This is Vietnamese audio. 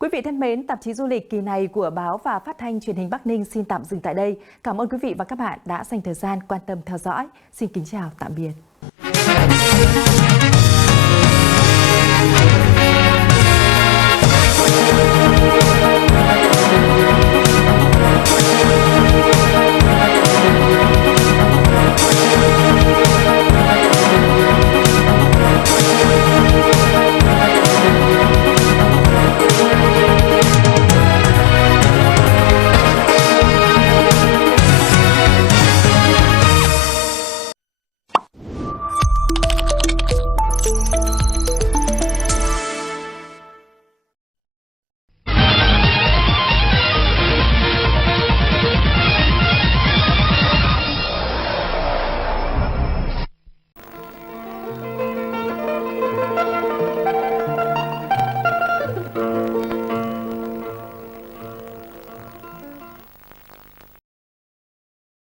Quý vị thân mến, tạp chí du lịch kỳ này của Báo và Phát thanh Truyền hình Bắc Ninh xin tạm dừng tại đây. Cảm ơn quý vị và các bạn đã dành thời gian quan tâm theo dõi. Xin kính chào, tạm biệt.